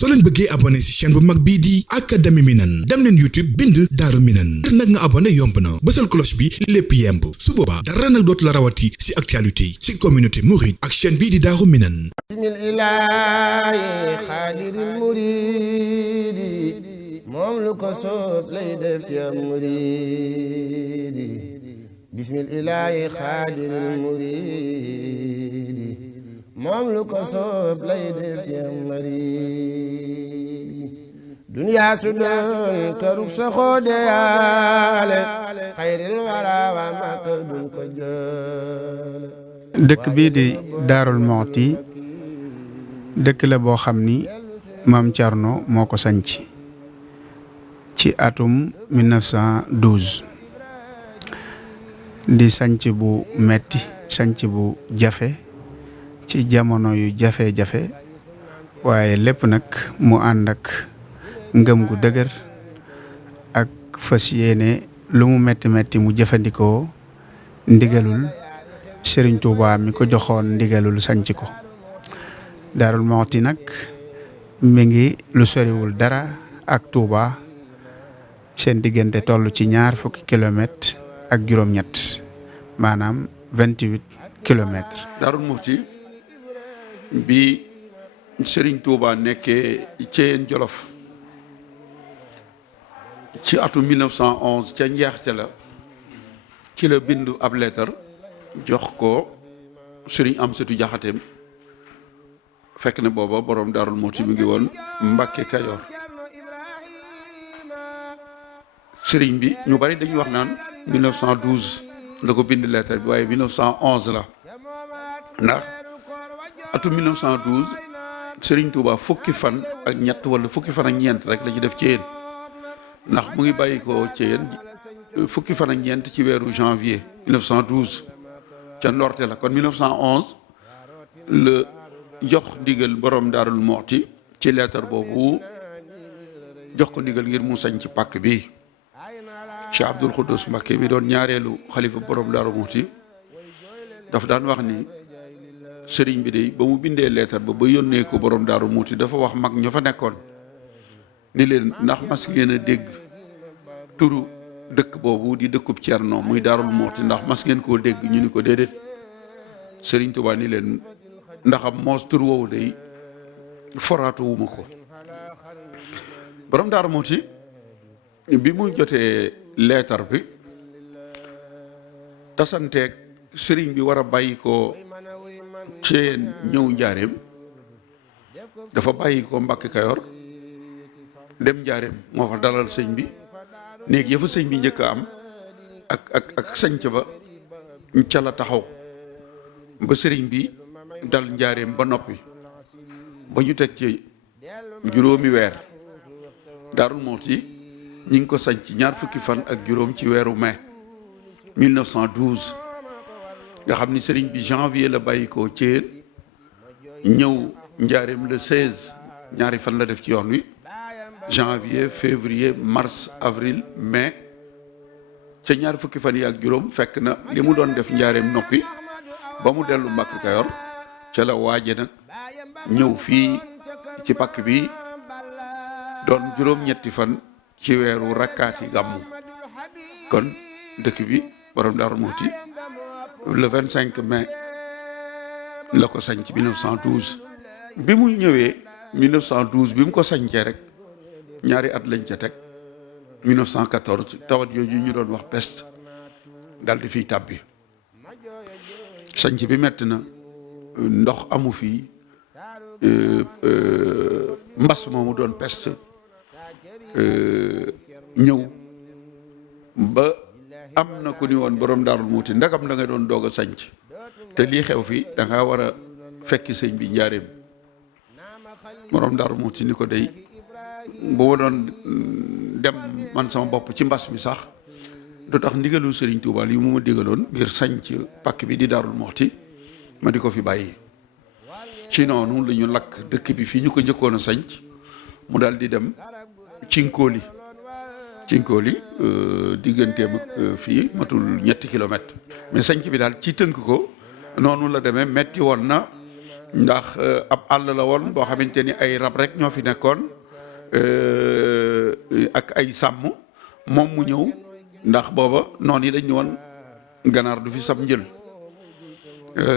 soo leen bëggee abonné ci chaîne bu mag bii di Académie Minane dem leen YouTube bind Daaru Minane ngir nag nga abonné yomb na bësal cloche bi lépp yemb su boobaa dara nag dootu la rawati ci actualité ci communauté mouride ak chaîne bii di Daaru Minane. bismillaahi xaadiril muriidi moom lu ko soob lay def ci am muriidi bismillaahi xaadiril muriidi moom lu ko soob lay def ci am muriidi duniyaa su doon kërug sa xoode yaale xayril waraa waa Makka duñ ko jël. dëkk bii di Daarul Muxti dëkk la boo xam ni maam Thierno moo ko sanc ci atum 1912 di sanc bu metti sanc bu jafe ci jamono yu jafe-jafe waaye lépp nag mu ànd ak ngëm gu dëgër ak fas yéene lu mu metti metti mu jëfandikoo ndigalul Sëriñ Tuubaa mi ko joxoon ndigalul sanc ko. Daarul Muxti nag mi ngi lu soriwul dara ak Touba seen diggante toll ci 20 kilomètres ak juróom-ñett maanaam 28 kilomètres. Daarul Muxti bi Serigne Touba nekkee Ceyeen Jolof ci atum 1911 ca njeexte la ci la bindu ab leetar jox ko Serigne Amsatu Jaxateem fekk na booba borom Daarul Muxti mi ngi woon Mbàkke Kajoor sëriñ bi ñu bari dañuy wax naan 1912 la ko bind lettre bi waaye 1911 la ndax atum 1912 sëriñ Touba fukki fan ak ñett wala fukki fan ak ñeent rek la ci def Ceyeen ndax mu ngi bàyyi ko Ceyeen fukki fan ak ñeent ci weeru janvier 1912 ca ndorte la kon 1911 le jox ndigal borom Daarul Muxti ci leetar boobu jox ko ndigal ngir mu sañ ci pàkk bi Cheikh Abdoul Khoudous Mbacké mi doon ñaareelu xalifa borom Daarul Muxti daf daan wax ni sëriñ bi de ba mu bindee leetar ba yónnee ko borom Daarul Muxti dafa wax mag ña fa nekkoon ni leen ndax mas ngeen a dégg turu dëkk boobu di dëkkub Cerno muy Daarul Muxti ndax mas ngeen koo dégg ñu ni ko déedéet sëriñ Tuubaa ni leen ndaxam moos tur woowu day foraatu wuma ko borom Daaru Muxti bi mu jotee leetar bi tasanteeg sëriñ bi war a bàyyi ko Ceyeen ñëw njaareem dafa bàyyi ko Mbàkke Kayoor dem njaareem moo fa dalal sëñ bi néeg ya fa sëñ bi njëkk a am ak sañc ba ca la taxaw ba sëriñ bi dal njaareem ba noppi ba ñu teg ci juróomi weer Daarul Muxti ñi ngi ko sanc 20 fan ak juróom ci weeru mai 1912 nga xam ni sëriñ bi janvier la bàyyi ko Ceyeen ñëw njaareem le 16 ñaari fan la def ci yoon wi janvier février mars avril mai ca 20 fan yi ak juróom fekk na li mu doon def njaareem noppi ba mu dellu Mbàkke Kayoor ca la waaje nag ñëw fii ci pàkk bi doon juróom-ñetti fan ci weeru rakkaati gàmmu kon dëkk bi borom Daarul Muxti le 25 mai la ko sañ ci 1912 bi mu ñëwee 1912 bi mu ko sañcee rek ñaari at lañ ca teg 1914 tawat yooyu ñu doon wax peste dal di fiy tàbbi sañc bi metti na ndox amu fii mbas moomu doon peste ñëw ba am na ku ni woon borom Daarul Muxti ndagam da nga doon doog a sañc te lii xew fi da nga war a fekki sëñ bi njaareem borom Daarul Muxti ni ko day bu ma doon dem man sama bopp ci mbas mi sax du tax ndigalul Sëriñ Tuubaa yi mu ma digaloon ngir sañc pàkk bi di Daarul Muxti ma di ko fi bàyyi ci noonu la ñu lakk dëkk bi fii ñu ko njëkkoon a sañc mu daal di dem Cinkóoli digganteem ak fii matul 3 kilomètres mais sañc bi daal ci tënk ko noonu la demee metti woon na ndax ab àll la woon boo xamante ni ay rab rek ñoo fi nekkoon ak ay sàmm moom mu ñëw ndax booba noonu yi dañ ne woon ganaar du fi sab njël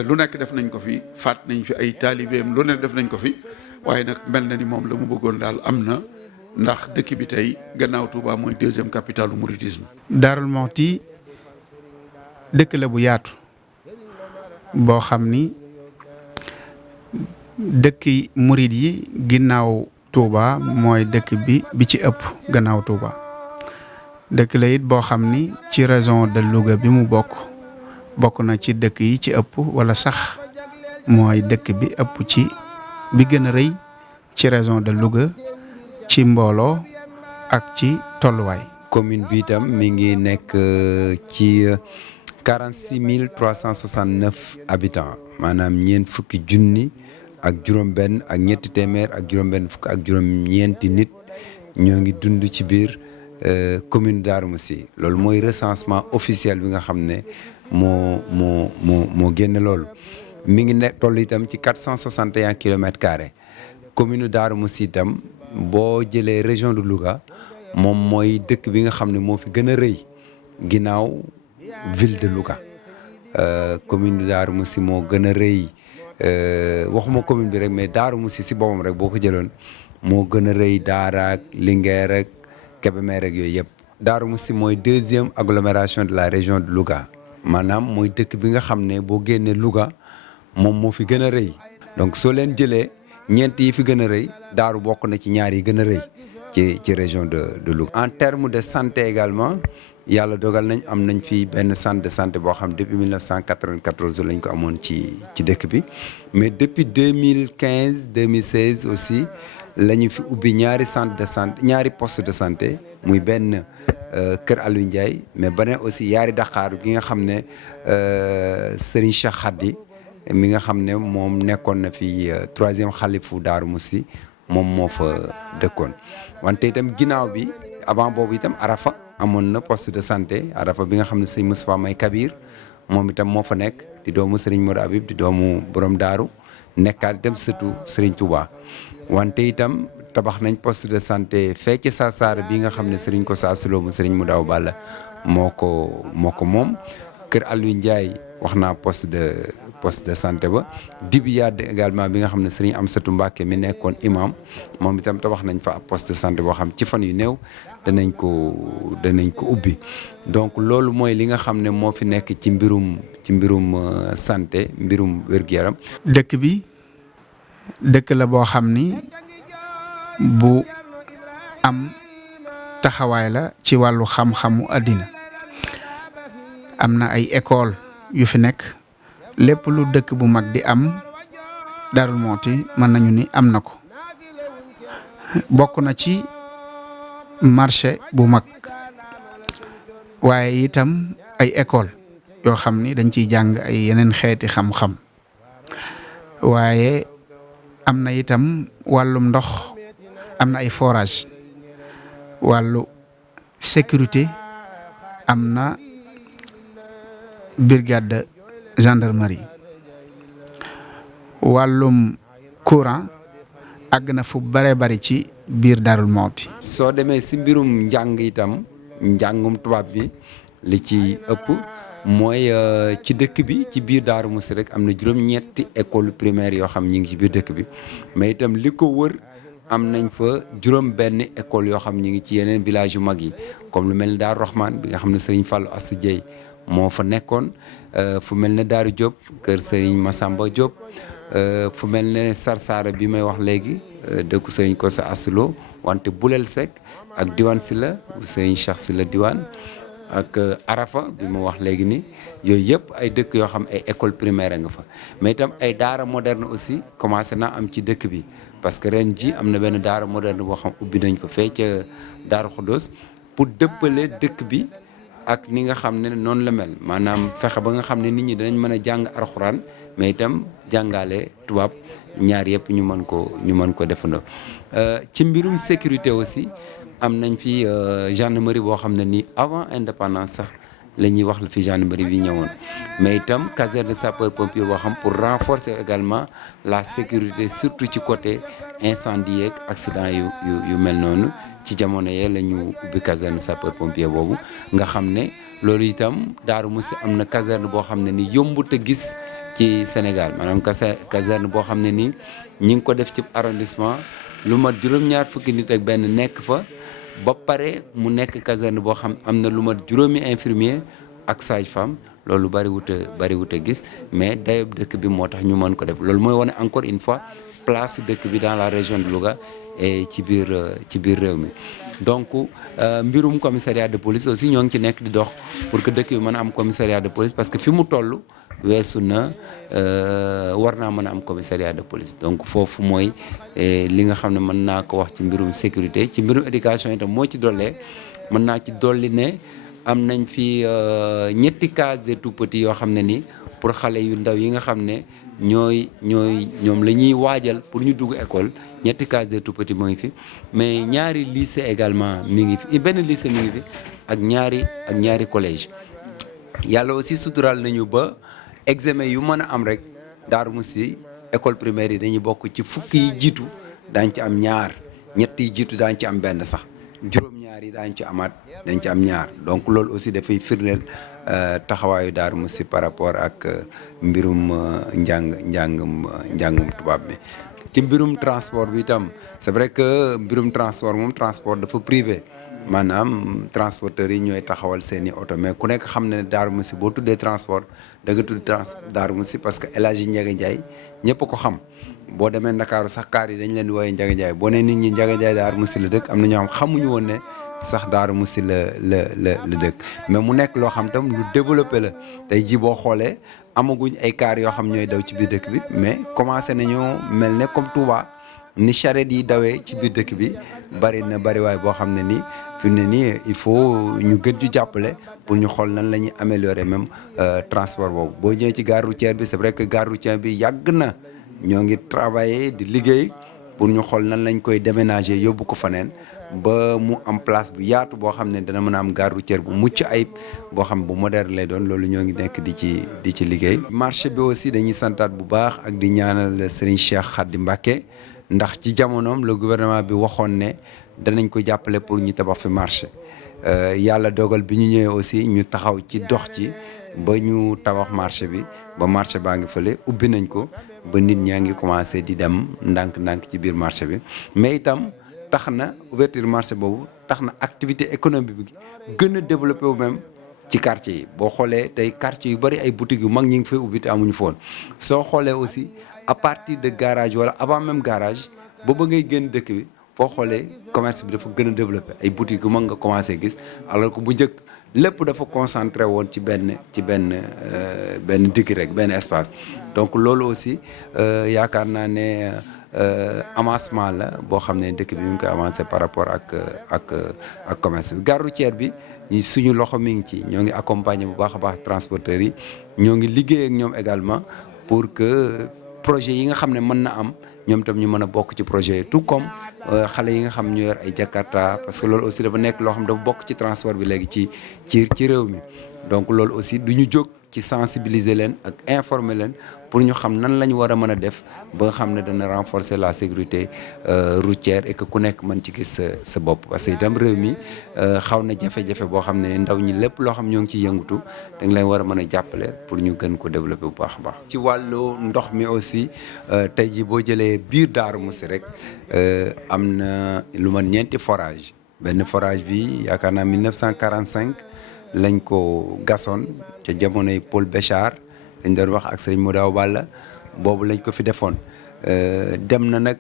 lu nekk def nañ ko fi faat nañ fi ay taalibeem lu nekk def nañ ko fi waaye nag mel na ni moom la mu bëggoon daal am na ndax dëkk bi tey gannaaw Touba mooy deuxième capitale du mouridisme. Darou Mouhty dëkk la bu yaatu boo xam ni dëkki murid yi ginnaaw Touba mooy dëkk bi ci ëpp gannaaw Touba dëkk la it boo xam ni ci région de Louga bi mu bokk na ci dëkk yi ci ëpp wala sax mooy dëkk bi ëpp ci bi gën a rëy ci région de Louga ci mbooloo ak ci tolluwaay. commune bi itam mi ngi nekk ci 46 369 habitants maanaam ñeent fukki junni ak juróom-benn ak ñetti téeméer ak juróom-benn fukk ak juróom-ñeenti nit ñoo ngi dund ci biir commune Darou Mousty loolu mooy recensement officiel bi nga xam ne moo génne loolu mi ngi nekk toll itam ci 461 kilomètres carrés commune Darou Mousty itam boo jëlee région de Louga moom mooy dëkk bi nga xam ne moo fi gën a rëy ginnaaw ville de Louga commune Darou Mousty moo gën a rëy waxuma commune bi rek mais Darou Mousty si boppam rek boo ko jëloon moo gën a rëy Daara ak Linguère ak Kébémer ak yooyu yëpp. Darou Mousty mooy deuxième agglomération de la région de Louga maanaam mooy dëkk bi nga xam ne boo génnee Louga moom moo fi gën a rëy donc soo leen jëlee ñeent yi fi gën a rëy Daaru bokk na ci ñaar yi gën a rëy ci région de Louga. En termes de santé également yàlla dogal nañ am nañ fi benn centre de santé boo xam depuis 1994 lañ ko amoon ci dëkk bi mais depuis 2015 2016 aussi la ñu fi ubbi ñaari centre de santé ñaari poste de santé muy benn Kër Aliou Ndiaye mais beneen aussi yaari Dakar gi nga xam ne Serigne Cheikh Khady mi nga xam ne moom nekkoon na fi troisième xalifu Darou Mousty moom moo fa dëkkoon wante itam ginnaaw bi avant boobu itam Arafa amoon na poste de santé Arafa bi nga xam ne sëñ Moustapha May Kabir moom itam moo fa nekk di doomu Serigne Modou Habib di doomu borom Daaru nekkaat itam surtout Serigne Touba wante itam tabax nañ poste de santé fee ci Sarsara bi nga xam ne Serigne ko saasuloo mu Serigne mu daw Balla moo ko moom Kër Aliou Ndiaye wax naa poste de santé ba Dibiyaad également bi nga xam ne Serigne Amsatou Mbacké mi nekkoon imam moom itam tabax nañ fa ab poste de santé boo xam ci fan yu néew danañ ko ubbi donc loolu mooy li nga xam ne moo fi nekk ci mbirum santé mbirum wér-gu-yaram. dëkk bi dëkk la boo xam ni bu am taxawaay la ci wàllu xam-xamu àddina am na ay école yu fi nekk lépp lu dëkk bu mag di am Darou Mouhty mën nañu ni am na ko bokk na ci marché bu mag waaye itam ay école yoo xam ni dañ ciy jàng ay yeneen xeeti xam-xam waaye am na itam wàllum ndox am na ay forage wàllu sécurité am na brigade de gendarmerie wàllum courant àgg na fu bare bari ci biir Darou Mouhty. soo demee si mbirum njàng itam njàngum tubaab bi li ci ëpp mooy ci dëkk bi ci biir Darou Mousty rek am na juróom-ñetti école primaire yoo xam ñi ngi ci biir dëkk bi mais itam li ko wër am nañ fa juróom-benn école yoo xam ñi ngi ci yeneen village yu mag yi comme lu mel ni Darou Rahman bi nga xam ne Serigne Fallou Assou Dieye moo fa nekkoon fu mel ne Darou Diop kër Serigne Massamba Diop fu mel ne Sarsara bi may wax léegi dëkku Serigne Kossa Assulo wante Boulel Seck ak Diwane Sylla Serigne Cheikh Sylla Diwane ak Arafa bi ma wax léegi ni yooyu yëpp ay dëkk yoo xam ay école primaire nga fa mais itam ay daara moderne aussi commencé na am ci dëkk bi parce que ren ji am na benn daara moderne boo xam ubbi nañ ko fee ca Daaru Xudoos pour dëppale dëkk bi ak ni nga xam ne noonu la mel maanaam fexe ba nga xam ne nit ñi danañ mën a jàng alxuraan mais itam jàngale tubaab ñaar yëpp ñu mën ko defandoo ci mbirum sécurité aussi am nañ fi gendarmerie boo xam ne nii avant indépendance sax la ñuy wax la fi gendarmerie bi ñëwoon mais itam caserne de sapeur pompier boo xam pour renforcer également la sécurité surtout ci côté incendie yeeg accident yu mel noonu ci jamono yee la ñu ubbi caserne sapeur pompier boobu nga xam ne loolu itam Darou Mousty am na caserne boo xam ne ni yombut a gis ci Sénégal maanaam caserne boo xam ne ni ñi ngi ko def ci arrondissement lu mat juróom-ñaar fukki nit ak benn nekk fa ba pare mu nekk caserne boo xam am na lu mat juróomi infirmier ak sage-femme loolu bariwut a gis mais dayob dëkk bi moo tax ñu mën ko def loolu mooy wane encore une fois place dëkk bi dans la région de Louga et ci biir réew mi donc mbirum commissariat de police aussi ñoo ngi ci nekk di dox pour que dëkk bi mën a am commissariat de police parce que fi mu toll weesu na war naa mën a am commissariat de police donc foofu mooy li nga xam ne mën naa ko wax ci mbirum sécurité ci mbirum éducation itam moo ci dollee mën naa ci dolli ne am nañ fi ñetti case des tout-petits yoo xam ne ni pour xale yu ndaw yi nga xam ne ñoom la ñuy waajal pour ñu dugg école ñetti case des tout-petits moo ngi fi mais ñaari lycée également mi ngi fi benn lycée mi ngi fi ak ñaari collège yàlla aussi sutural nañu ba examen yu mën a am rek Darou Mousty école primaire yi dañuy bokk ci fukki yi jiitu daañ ci am ñaar ñett yi jiitu daañ ci am benn sax juróom-ñaar yi daañ ci amaat dañ ci am ñaar donc loolu aussi dafay firndeel taxawaayu Darou Mousty par rapport ak mbirum njàngum tubaab bi ci mbirum transport bi itam c'est vrai que mbirum transport moom transport dafa privé maanaam transporteurs yi ñooy taxawal seeni oto mais ku nekk xam ne Darou Mousty boo tuddee transport da nga tudd Darou Mousty parce que El Hadji Ndiaga Ndiaye ñëpp ko xam boo demee Ndakaaru sax kaar yi dañ leen di woowee Ndiaga Ndiaye boo nee nit ñi Ndiaga Ndiaye Darou Mousty la dëkk am na ñoo xam xamuñu woon ne sax Darou Mousty la dëkk mais mu nekk loo xam tam lu développé la tey ji boo xoolee amaguñ ay kaar yoo xam ñooy daw ci biir dëkk bi mais commencé nañoo mel ne comme Touba ni charrette yi dawee ci biir dëkk bi bari waay boo xam ne nii fi mu ne nii il faut ñu gën ñu jàppale pour ñu xool nan la ñuy améliorer même transport boobu boo ñëwee ci gare routière bi c'est vrai que gare routière bi yàgg na ñoo ngi travailler di liggéey pour ñu xool nan lañ koy déménager yóbbu ko faneen ba mu am place bu yaatu boo xam ne dana mën a am gare routière bu mucc ayib boo xam bu moderne lay doon loolu ñoo ngi nekk di ci liggéey. marché bi aussi dañuy santaat bu baax ak di ñaanal Serigne Cheikh Khady Mbacké ndax ci jamonoom le gouvernement bi waxoon ne danañ ko jàppale pour ñu tabax fi marché yàlla dogal bi ñu ñëwee aussi ñu taxaw ci dox ci ba ñu tabax marché bi ba marché baa ngi fële ubbi nañ ko ba nit ñaa ngi commencé di dem ndànk-ndànk ci biir marché bi mais itam tax na ouverture marché boobu tax na activité économique bi gën a développé wu même ci quartier yi boo xoolee tey quartier yu bari ay boutiques yu mag ñi ngi fay ubbi te amuñu foon soo xoolee aussi à partir de garage wala avant même garage ba ba ngay génn dëkk bi boo xoolee commerce bi dafa gën a développé ay boutiques yu mag nga commencé gis alors que bu njëkk lépp dafa concentré woon ci benn digg rek benn espace donc loolu aussi yaakaar naa ne avancement la boo xam ne dëkk bi mu ngi koy avancé par rapport ak commerce bi gare routière bi suñu loxo mi ngi ci ñoo ngi accompagner bu baax a baax transporteurs yi ñoo ngi liggéey ak ñoom également pour que projet yi nga xam ne mën na am ñoom tam ñu mën a bokk ci projet yi tout comme xale yi nga xam ñu yor ay Jakarta parce que loolu aussi dafa nekk loo xam dafa bokk ci transport bi léegi ci réew mi donc loolu aussi du ñu jóg ci sensibiliser leen ak informer leen pour ñu xam nan la ñu war a mën a def ba nga xam ne dana renforcer la sécurité routière et que ku nekk mën ci gis sa bopp parce que itam réew mi xaw na jafe-jafe boo xam ne ndaw ñi lépp loo xam ñoo ngi ciy yëngatu da nga leen war a mën a jàppale pour ñu gën ko développer bu baax a baax. ci wàllu ndox mi aussi tey jii boo jëlee biir Darou Mousty rek am na lu mat ñeenti forage benn forage bi yaakaar naa 1945 lañ ko gasoon ca jamonoy Paul Béchard dañ doon wax ak Serigne Modaw Balla boobu lañ ko fi defoon dem na nag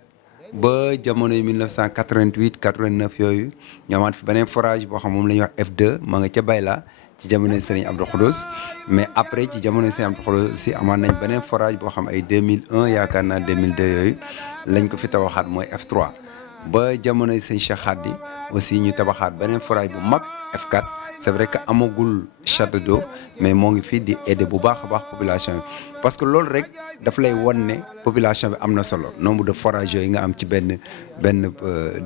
ba jamonoy 1988 89 yooyu ñu amaat fi beneen forage boo xam moom la ñuy wax F2 ma nga ca Bayla ci jamonoy Serigne Abdou Khoudous mais après ci jamonoy Serigne Abdou Khoudous aussi amaat nañ beneen forage boo xam ay 2001 yaakaar naa 2002 yooyu lañ ko fi tabaxaat mooy F3 ba jamonoy Serigne Cheikh Khady aussi ñu tabaxaat beneen forage bu mag F4 c'est vrai que amagul château d'eau mais moo ngi fii di aider bu baax a baax population bi parce que loolu rek daf lay won ne population bi am na solo nombre de forages yooyu nga am ci benn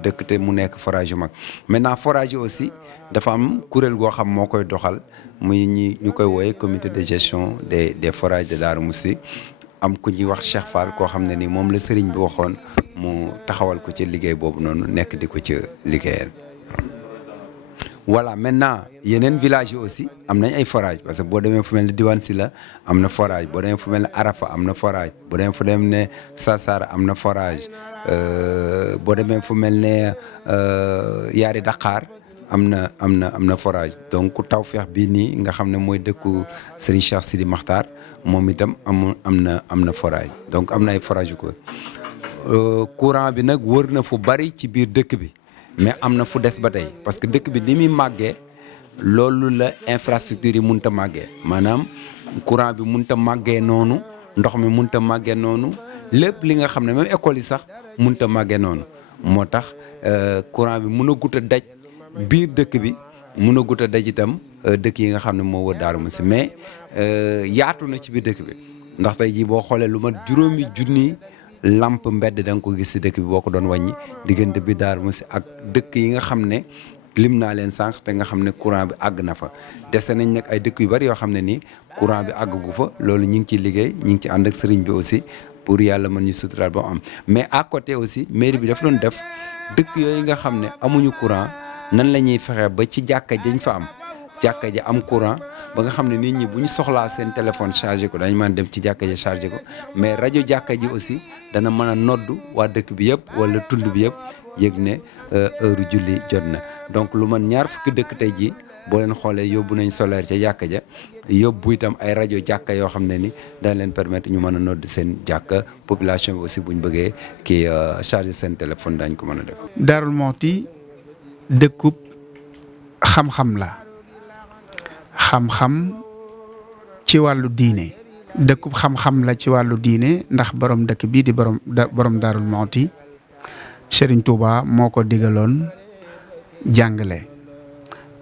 dëkk te mu nekk forage yu mag maintenant forage yi aussi dafa am kuréel goo xam moo koy doxal muy ñu koy wooye comité de gestion des forages de Darou Mousty am ku ñuy wax Cheikh Fall koo xam ne ni moom la sëriñ bi waxoon mu taxawal ko ci liggéey boobu noonu nekk di ko ci liggéeyal. Voilà maintenant yeneen village yi aussi am nañ ay forage parce que boo demee fu mel ne Diwane Sila am na forage boo demee fu mel ne Arafa am na forage boo demee fu dem ne Sarsara am na forage boo demee fu mel ne Yaari Dakar am na forage donc Tawfekh bii nii nga xam ne mooy dëkku Serigne Cheikh Sidi Makhtar moom itam am na forage donc am na ay forage yu ko courant bi nag wër na fu bari ci biir dëkk bi mais am na fu des ba tey parce que dëkk bi ni muy màggee loolu la infrastructure yi mënut a màggee maanaam courant bi mënut a màggee noonu ndox mi mënut a màggee noonu lépp li nga xam ne même école yi sax mënut a màggee noonu moo tax courant bi mën a gut a daj biir dëkk bi mën a gut a daj itam dëkk yi nga xam ne moo wër Darou Mousty mais yaatu na ci biir dëkk bi ndax tey jii boo xoolee lu mat 5 junni lamp mbedd da nga ko gis si dëkk bi boo ko doon wàññi diggante bi Darou Mousty ak dëkk yi nga xam ne lim naa leen sànq te nga xam ne courant bi àgg na fa dese nañ nag ay dëkk yu bari yoo xam ne nii courant bi àggu fa loolu ñu ngi ciy liggéey ñu ngi ci ànd ak sëriñ bi aussi pour yàlla mën ñu suturaal ba am mais à côté aussi mairie bi dafa doon def dëkk yooyu nga xam ne amuñu courant nan la ñuy fexe ba ci jàkka jañ fa am jàkka ji am courant ba nga xam ne nit ñi bu ñu soxlaa seen téléphone chargé ko dañ mën dem ci jàkka ji chargé ko mais rajo jàkka ji aussi dana mën a noddu waa dëkk bi yëpp wala tund bi yëpp yëg ne heure julli jot na donc lu man 2 fukki dëkk tey jii boo leen xoolee yóbbu nañ solaire ca jàkka ja yóbbu itam ay rajo jàkka yoo xam ne ni dañ leen permettre ñu mën a nodd seen jàkka population bi aussi buñ bëggee kii chargé seen téléphone dañ ko mën a def. Darou Mouhty dëkkub xam-xam la xam-xam ci wàllu diine dëkkub xam-xam la ci wàllu diine ndax borom dëkk bii di borom Darou Mouhty Serigne Touba moo ko digaloon jàngale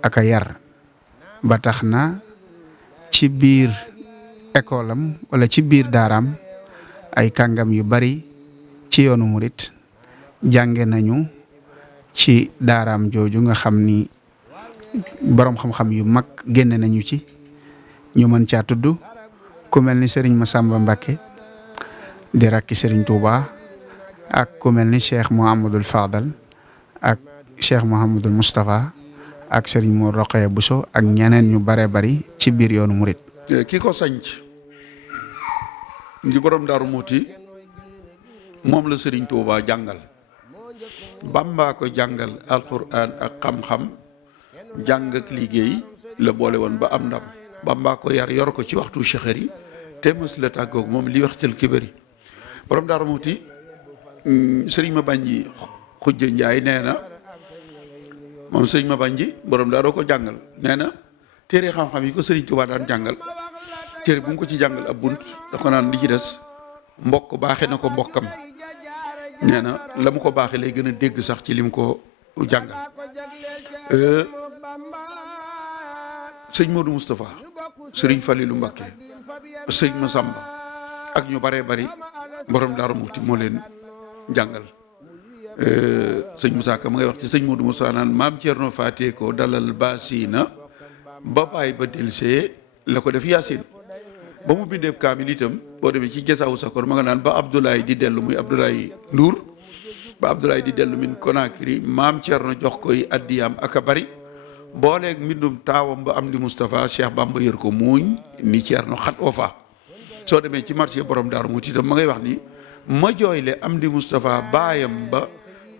ak a yar ba tax na ci biir école am wala ci biir daaraam ay kàngam yu bari ci yoonu murit jànge nañu ci daaraam jooju nga xam ni boroom xam-xam yu mag génne nañu ci ñu mën caa tudd ku mel ni Serigne Massamba Mbacké di rakki Serigne Touba ak ku mel ni Cheikh Mouhamadoul Fadal ak Cheikh Mouhamadoul Moustapha ak Serigne Mor Rokhaya Bousso ak ñeneen ñu bare bari ci biir yoonu murit ki ko sanc di borom Darou Mouhty moom la Serigne Touba jàngal Bamba ko jàngal alquran ak xam-xam jàng ak liggéey la boole woon ba am ndam Bamba ko yor ko ci waxtu chexer yi te mës la tàggoog moom li waxtal kibéri borom Darou Mouhty Serigne Mabanji Xujja Njaay nee na moom Serigne Mabanji borom Darou ko jàngal nee na téere xam-xam yi ko Serigne Touba daan jàngal téere bu mu ko ci jàngal ab bunt da ko naan li ci des mbokk baaxe na ko mbokkam nee na la mu ko baaxee lay gën a dégg sax ci lim ko jàngal sëñ Modou Moustapha sëriñ Falilou Mbacké sëñ Massamba ak ñu baree bari borom Darou Mouhty moo leen jàngal sëñ Moussa Ka ma ngay wax ci sëñ Modou Moustapha naan maam Thierno Faté ko dalal baasina ba bàyyi ba delsee la ko def Yaasin ba mu bindee kaamil itam boo demee ci Jasaawu Sakor ma nga naan ba Abdoulaye di dellu muy Abdoulaye Ndour ba Abdoulaye di dellu min Conakry maam Thierno jox koy addiyaam ak a bari booleeg mbindum taawam ba am di Moustapha Cheikh Bamba yër ko muuñ ni Thierno xat oo fa soo demee ci marché borom Darou Mouhty itam ma ngay wax ni ma jooyle am di Moustapha baayam ba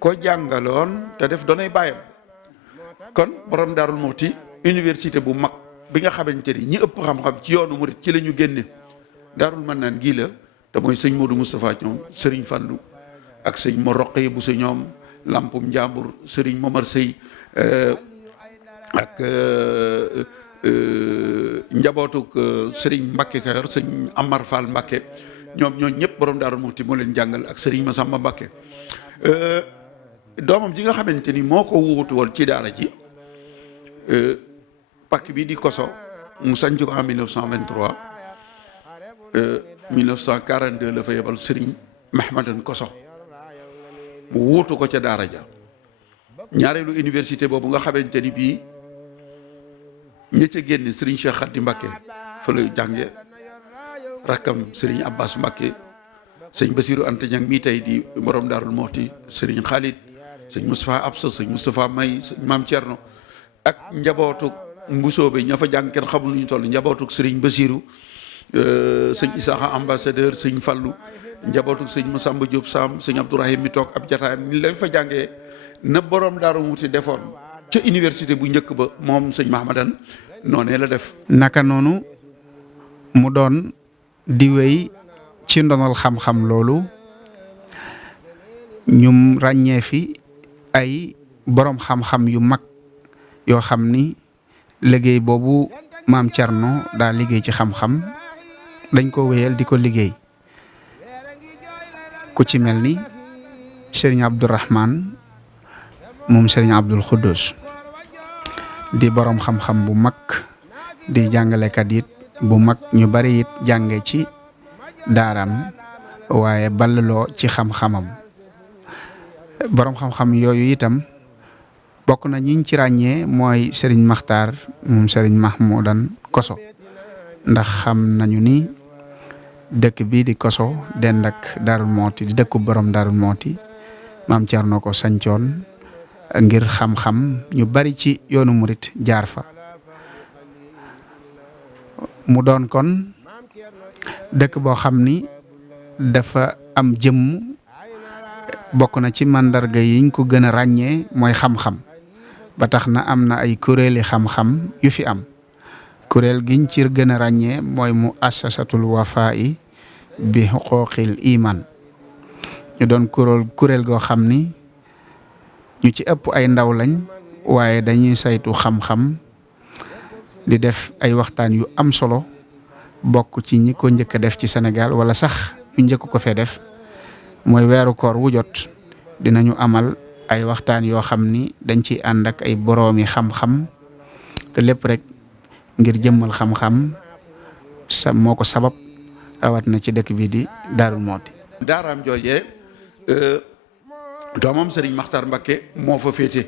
ko jàngaloon te def doonay baayam kon borom Darou Mouhty université bu mag bi nga xamante ni ñi ëpp xam-xam ci yoonu murit ci la ñu génne Daarul Mannaan gii la te mooy sëñ Modou Moustapha ñoom Serigne Fallou ak sëñ Mor Rokhaya Bousso ñoom Lampum Njàmbur Serigne Momar Sey ak njabootuk Serigne Mbacké Kayor sëñ Amar Fall Mbacké ñoom ñooñu ñëpp borom Darou Mouhty moo leen jàngal ak Serigne Massamba Mbacké doomam ji nga xamante ni moo ko wuutu woon ci daara ji pàkk bi di Koso mu sanc ko en 1923 1942 la fa yebal Serigne Mahmadan Koso mu wuutu ko ca daara ja ñaareelu université boobu nga xamante ni bii ña ca génne Serigne Cheikh Khady Mbacké fa lay jànge rakkam Serigne Abbas Mbacké sëñ Bassirou Anta Niang mii tey di borom Daarul Moxti Serigne Khalid sëñ Moustapha Absa sëñ Moustapha May sëñ Maam Thierno ak njabootuk Mbusoobe ña fa jàng kenn xamul lu ñu toll njabootuk Serigne Bassirou sëñ Isaaxa ambassadeur sëñ Fallu njabootuk sëñ Massamba Diop Sam sëñ Abdourahim mi toog ab jataayam ni lañ fa jàngee na borom Daaru Muxti defoon ca université bu njëkk ba moom sëñ Mahmadan noonee la def. naka noonu mu doon di wéy ci ndonal xam-xam loolu ñum ràññee fi ay borom xam-xam yu mag yoo xam ni liggéey boobu maam Thierno daa liggéey ci xam-xam dañ ko wéyal di ko liggéey ku ci mel ni Serigne Abdourahman moom Serigne Abdoul Khoudous di borom xam-xam bu mag di jàngalekat it bu mag ñu bari it jànge ci daaram waaye ballaloo ci xam-xamam borom xam-xam yooyu itam bokk na ñiñ ci ràññee mooy Serigne Makhtar moom Serigne Mahmoudan Koso ndax xam nañu ni dëkk bii di Koso dend ak Darou Mouhty di dëkku borom Darou Mouhty maam Thierno ko sancoon ngir xam-xam ñu bari ci yoonu murit jaar fa mu doon kon dëkk boo xam ni dafa am jëmm bokk na ci màndarga yiñ ko gën a ràññee mooy xam-xam ba tax na am na ay kuréeli xam-xam yu fi am kuréel giñ ci gën a ràññee mooy mu assasatul wafaa'i bi xuquuqil iman ñu doon kuréel goo xam ni ñu ci ëpp ay ndaw lañ waaye dañuy saytu xam-xam di def ay waxtaan yu am solo bokk ci ñi ko njëkk a def ci Sénégal wala sax ñu njëkk ko fee def mooy weeru koor wu jot dinañu amal ay waxtaan yoo xam ni dañ ciy ànd ak ay boroomi xam-xam te lépp rek ngir jëmmal xam-xam moo ko sabab rawat na ci dëkk bi di Darou Mouhty. daaraam joojee doomam Serigne Makhtar Mbacké moo fa féete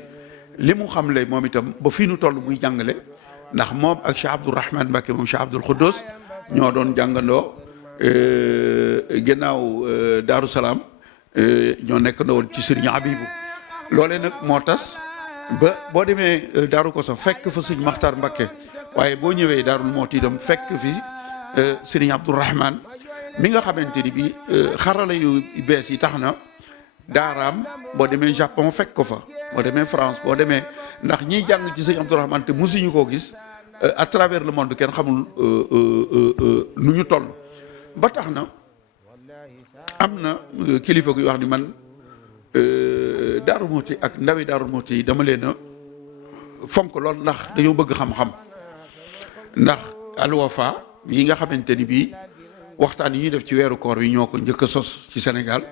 li mu xam le moom itam ba fii nu toll muy jàngale ndax moom ak Cheikh Abdourahman Mbacké moom Cheikh Abdoul Khoudous ñoo doon jàngandoo ginnaaw Daaru Salaam ñoo nekk woon ci Serigne Habibou loolee nag moo tas ba boo demee Daaru Koso fekk fa Serigne Makhtar Mbacké waaye boo ñëwee Darou Mouhty itam fekk fi Serigne Abdourahman mi nga xamante ni bii xarala yu bees yi tax na daaraam boo demee Japon fekk ko fa boo demee France boo demee ndax ñiy jàng ci Serigne Abdourahman te musuñu koo gis à travers le monde kenn xamul nu ñu toll ba tax na am na kilifa guy wax ni man Darou Mouhty ak ndawi Darou Mouhty yi dama leen a fonk lool ndax dañoo bëgg xam-xam ndax Al Wafa yi nga xamante ni bii waxtaan yi ñuy def ci weeru koor wi ñoo ko njëkk a sos ci Sénégal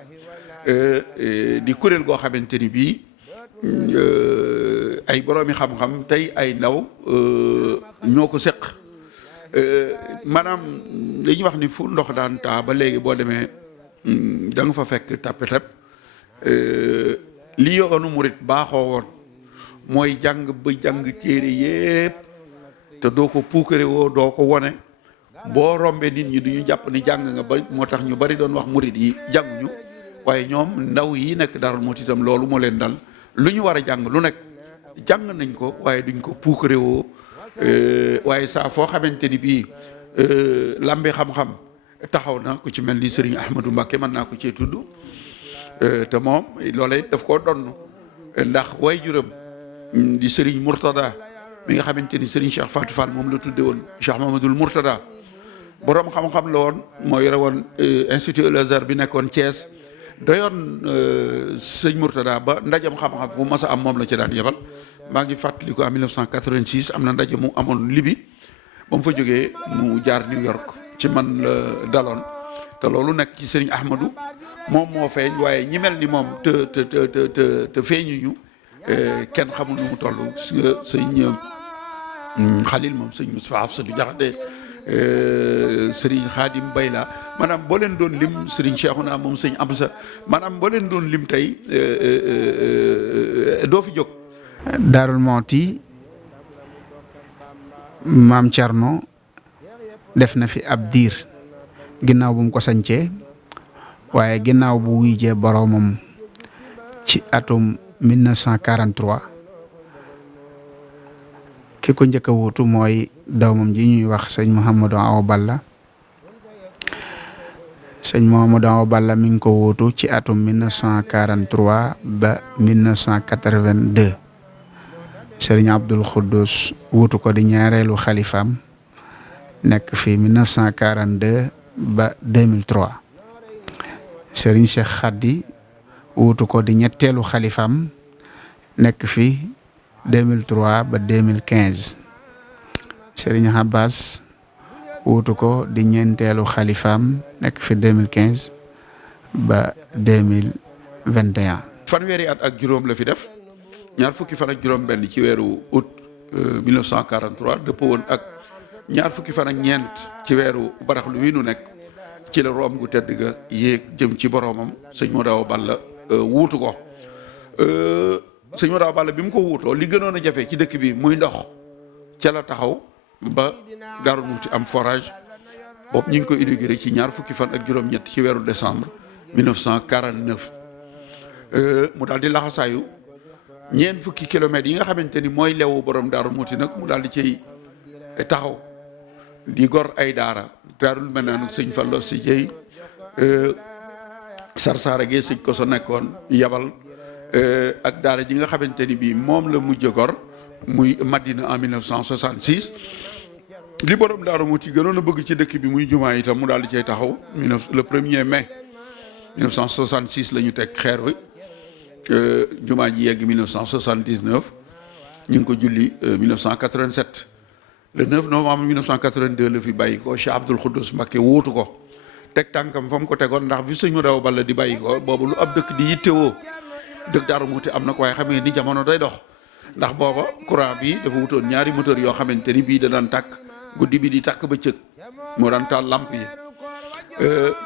di kuréel goo xamante ni bii ay boroomi xam-xam tey ay ndaw ñoo ko seq maanaam li ñuy wax ni fu ndox daan taa ba léegi boo demee da nga fa fekk tappetap li yoonu murit baaxoo woon mooy jàng ba jàng téere yépp te doo ko puukare woo doo ko wone boo rombee nit ñi duñu jàpp ni jàng nga ba moo tax ñu bari doon wax murit yi jànguñu waaye ñoom ndaw yi nekk Darou Mouhty itam loolu moo leen dal lu ñu war a jàng lu nekk jàng nañ ko waaye duñ ko puukare woo waaye saa foo xamante ni bii lambe xam-xam taxaw na ku ci mel ni Serigne Ahmadou Mbacké mën naa ko cee tudd te moom loolee daf koo donn ndax way juram di Serigne Mourtada mi nga xamante ni Serigne Cheikh Fatou Fall moom la tudde woon Cheikh Mamadou Mourtada boroom xam-xam la woon moo yore woon institut El Azhar bi nekkoon Thiès doyoon sëñ Mourtada ba ndajam xam-xam fu mas a am moom la ci daan yebal maa ngi fàttali ko en 1986 am na ndaje mu amoon Libi ba mu fa jógee mu jaar New York ci man la daloon te loolu nekk ci Serigne Ahmadou moom moo feeñ waaye ñi mel ni moom te feeñuñu kenn xamul nu mu toll sëñ Xalil moom sëñ Moustapha Absadou Diakhaté Serigne Khadim Bayla maanaam boo leen doon lim Serigne Cheikhouna moom sëñ Amsa maanaam boo leen doon lim tey doo fi jóg. Daarul Mooti maam Thierno def na fi ab diir ginnaaw bu mu ko sañcee waaye ginnaaw bu wuyjee boroomam ci atum 1943 ki ko njëkk a wuutu mooy doomam ji ñuy wax sëñ Mouhamadou Awa Balla sëñ Mouhamadou Awa Balla mi ngi ko wuutu ci atum 1943 ba 1982 sëriñ Abdul Xuddus wuutu ko di ñaareelu xalifaam nekk fi 1942 ba 2003 sëriñ Cheikh Khady wuutu ko di ñetteelu xalifaam nekk fi 2003 ba 2015 sëriñ Abbas wuutu ko di ñeenteelu xalifaam nekk fi 2015 ba 2021. fanweeri at ak juróom la fi def ñaar fukki fan ak juróom benn ci weeru août 1943 dëppoo woon ak ñaar fukki fan ak ñeent ci weeru baraxlu wi nu nekk ci la room gu tedd ga yéeg jëm ci boroomam sëñ Modou Awa Balla wuutu ko sëñ Modou Awa Balla bi mu ko wuutoo li gënoon a jafe ci dëkk bi muy ndox ca la taxaw ba Daaru Muxti am forage boobu ñu ngi ko inauguré ci ñaar fukki fan ak juróom-ñett ci weeru décembre 1949 mu daal di laxasaayu ñeent fukki kilomètres yi nga xamante ni mooy lewu borom Daaru Muxti nag mu daal di cay taxaw di gor ay daara daarul mel naan sëñ Fallo si Dieye Sarsara Gueye sëñ ko so nekkoon yabal ak daara ji nga xamante ni bii moom la mujj gor muy Madina en 1966 li borom Daaru Muxti gënoon a bëgg ci dëkk bi muy jumaa itam mu daal di cay taxaw le 1er mai 1966 la ñu teg xeer wi jumaa ji yegg 1979 ñu ngi ko julli 1987 le 9 novembre 1982 la fi bàyyi ko Cheikh Abdoul Khoudous Mbacké wuutu ko teg tànkam fa mu ko tegoon ndax bi sëñ Modou Awa Balla di bàyyi ko boobu lu ab dëkk di yittewoo dëkk Daaru Muxti am na ko waaye xam ngeen ni jamono day dox ndax booba courant bi dafa wutoon ñaari moteur yoo xamante ni bii da daan tàkk guddi bi di tàkk ba cëg moo daan taal lamp yi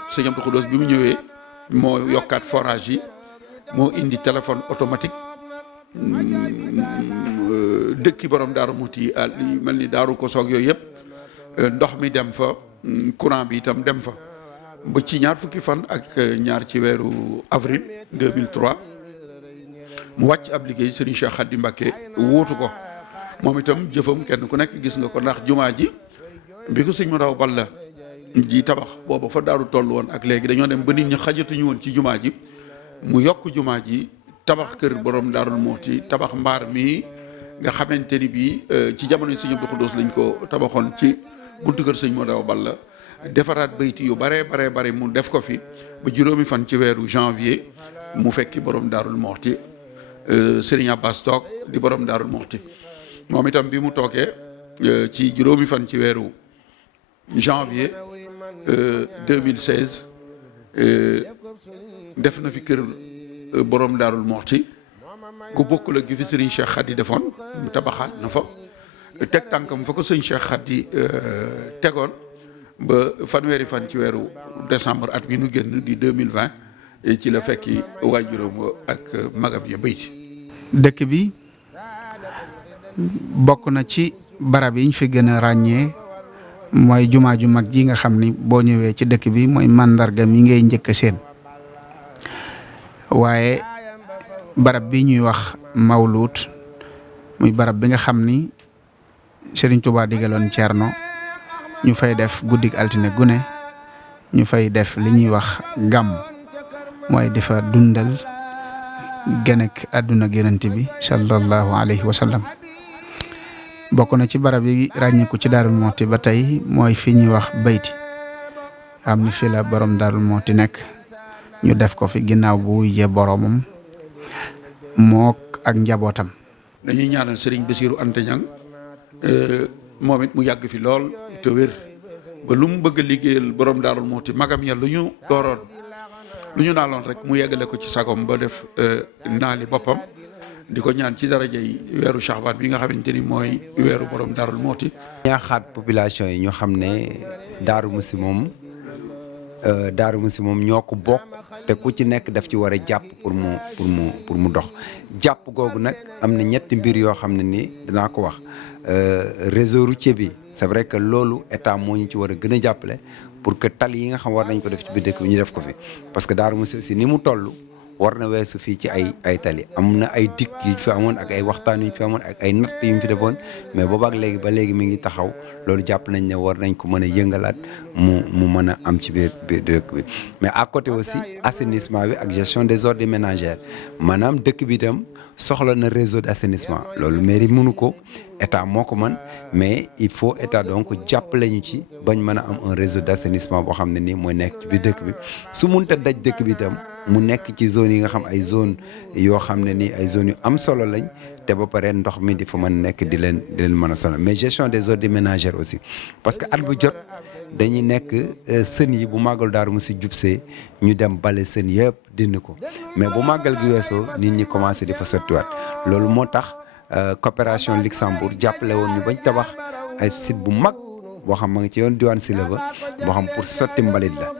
sëñ Abdoul Khoudous bi mu ñëwee moo yokkaat forage yi moo indi téléphone automatique dëkki borom Daaru Muxti yi mel ni Daaru ko soog yooyu yëpp ndox mi dem fa courant bi itam dem fa ba ci ñaar fukki fan ak ñaar ci weeru avril 2003 mu wàcc ab liggéey Serigne Cheikh Khady Mbacké wuutu ko moom itam jëfam kenn ku nekk gis nga ko ndax jumaa ji bi ko sëñ Modou Awa Balla ji tabax booba fa daaru toll woon ak léegi dañoo dem ba nit ñi xajatuñu woon ci jumaa ji mu yokk jumaa ji tabax kër borom Daarul Muxti tabax mbaar mi nga xamante ni bii ci jamono sëñ Abdou Khoudous lañ ko tabaxoon ci buntu kër sëñ Modou Awa Balla defaraat bayti yu bare mu def ko fi ba juróomi fan ci weeru janvier mu fekki borom Daarul Muxti Serigne Abbas toog di borom Daarul Muxti moom itam bi mu toogee ci juróomi fan ci weeru janvier 2016 def na fi kër borom Daarul Muxti gu bokkul ak gi fi Serigne Cheikh Khady defoon mu tabaxaat na fa teg tànkam fa ko sëñ Cheikh Khady tegoon ba fanweeri fan ci weeru décembre at bi nu génn di 2020 ci la fekki waajuram ak magam ya bayti dëkk bi bokk na ci barab yi ñu fi gën a ràññee mooy jumaa ju mag ji nga xam ni boo ñëwee ci dëkk bi mooy màndarga mi ngay njëkk a seen waaye barab bi ñuy wax Mawluut muy barab bi nga xam ni Serigne Touba digaloon Thierno ñu fay def guddik altine gune ñu fay def li ñuy wax gàmm mooy di fa dundal genek àdduna Yonent bi sallallahu alayhi wa sallam bokk na ci barab yi ràññiku ci Daarul Muxti ba tey mooy fi ñuy wax bayti xam ni fi la borom Daarul Muxti nekk ñu def ko fi ginnaaw bu wuyjee boromam mook ak njabootam. dañuy ñaanal Serigne Bassirou Anta Niang moom it mu yàgg fi lool te wér ba lu mu bëgg a liggéeyal borom Daarul Muxti magam ya lu ñu dooroon lu ñu naaloon rek mu yeggale ko ci sagom ba def naali boppam di ko ñaan ci daraja yi weeru Shahbaan bi nga xamante ni mooy weeru borom Daarul Muxti. ñaaxaat population yi ñu xam ne Darou Mousty moom ñoo ko bokk te ku ci nekk daf ci war a jàpp pour mu dox jàpp googu nag am na ñetti mbir yoo xam ne nii dinaa ko wax réseau routier bi c'est vrai que loolu état moo ñu ci war a gën a jàppale pour que tali yi nga xam war nañ ko def ci biir dëkk bi ñu def ko fi parce que Darou Mousty aussi ni mu toll war na weesu fii ci ay tali am na ay dikk yu fi amoon ak ay waxtaan yu ñu fi amoon ak ay natt yu ñu fi defoon mais boobaak léegi ba léegi mi ngi taxaw loolu jàpp nañ ne war nañ ko mën a yëngalaat mu mën a am ci biir dëkk bi mais à côté aussi assainissement bi ak gestion des ordures ménagères maanaam dëkk bi itam soxla na réseau d'assainissement loolu mairie mënu ko état moo ko mën mais il faut état donc jàppale ñu ci bañ mën a am un réseau d'assainissement boo xam ne nii mooy nekk ci biir dëkk bi su munta daj dëkk bi itam mu nekk ci zone yi nga xam ay zone yoo xam ne nii ay zones yu am solo lañ te ba pare ndox mi di fa mën nekk di leen mën a sonal mais gestion des ordures ménagères aussi parce que at bu jot dañuy nekk sën yi bu màggal Darou Mousty jubsee ñu dem bale sën yëpp dindi ko mais bu màggal gi weesoo nit ñi commencé di fa sottiwaat loolu moo tax coopération Luxembourg jàppale woon ñu bañ tabax ay site bu mag boo xam ma ngi ci yoon diwaan Sila ba boo xam pour sotti mbalit la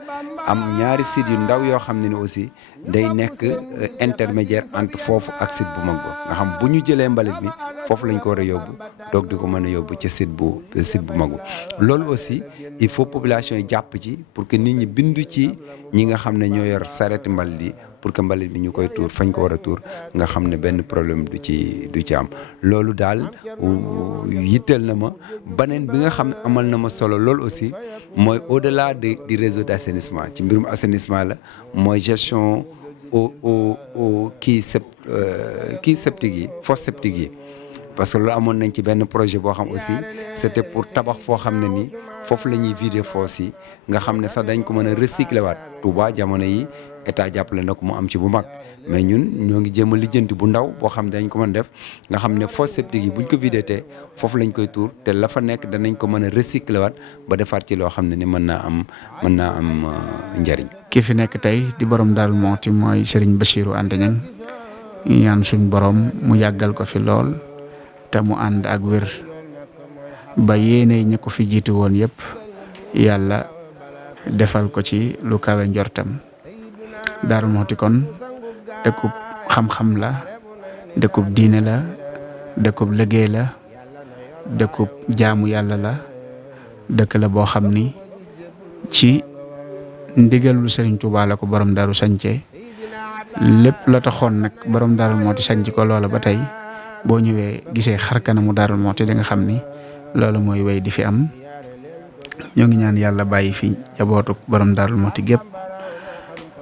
am ñaari sites yu ndaw yoo xam ne ni aussi day nekk intermédiaire entre foofu ak site bu mag ba nga xam bu ñu jëlee mbalit bi foofu lañ ko war a yóbbu doog di ko mën a yóbbu ci site bu mag ba loolu aussi il faut population yi jàpp ci pour que nit ñi bindu ci ñi nga xam ne ñoo yor sareeti mbalit yi pour que mbalit bi ñu koy tuur fañ ko war a tuur nga xam ne benn problème du ci am loolu daal yitteel na ma beneen bi nga xam ne amal na ma solo loolu aussi mooy au-delà du réseau d'assainissement ci mbirum assainissement la mooy gestion septique yi fosse septique yi parce que loolu amoon nañ ci benn projet boo xam aussi c'était pour tabax foo xam ne nii foofu la ñuy vider fosse yi nga xam ne sax dañ ko mën a recycler waat Touba jamono yi état jàppale na ko mu am ci bu mag mais ñun ñoo ngi jéem a lijjanti bu ndaw boo xam ne dañ ko mën def nga xam ne fosse septique yi buñ ko vidé te foofu lañ koy tuur te la fa nekk danañ ko mën a recycler waat ba defaat ci loo xam ne ni mën naa am njariñ. ki fi nekk tey di borom Darou Mouhty mooy Serigne Bassirou Anta Niang ñaan suñ borom mu yàggal ko fi lool te mu ànd ak wér ba yéene ña ko fi jiitu woon yëpp yàlla defal ko ci lu kawe njortam. Darou Mouhty kon dëkkub xam-xam la dëkkub diine la dëkkub liggéey la dëkkub jaamu yàlla la dëkk la boo xam ni ci ndigalul Serigne Touba la ko borom Darou sañce lépp la taxoon nag borom Darou Mouhty sañc ko loola ba tey boo ñëwee gisee xarkanamu Darou Mouhty da nga xam ni loolu mooy wéy di fi am ñoo ngi ñaan yàlla bàyyi fi jabootuk borom Darou Mouhty gépp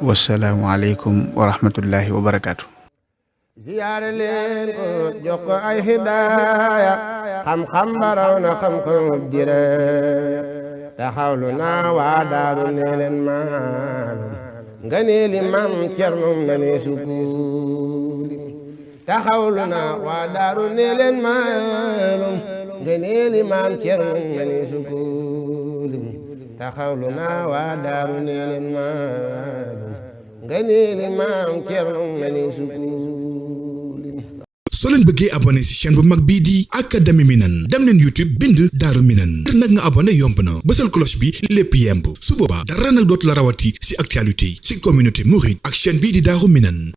wassalaamu aleykum wa rahmatullahi wa barakaatu. ziyaare leen ko jox ko ay hidaaya xam-xam baraw na xam-xam direya taxawlu naa waa daaru ne leen maalum nga ne li mam cernum na ne sukuuli taxawlu naa waa daaru ne leen maalum nga ne li mam cernum na ne sukuuli taxawlu naa waa daaru ne leen maalum nga ne li mam cernum na ne sukuuli. soo leen bëggee abonné ci chaîne bu mag bii di Académie Minane dem leen YouTube bind Daaru Minane ngir nag nga abonné yomb na bësal cloche bi lépp yemb su boobaa dara nag dootu la rawati ci actualité ci communauté mouride ak chaîne bii di Daaru Minane.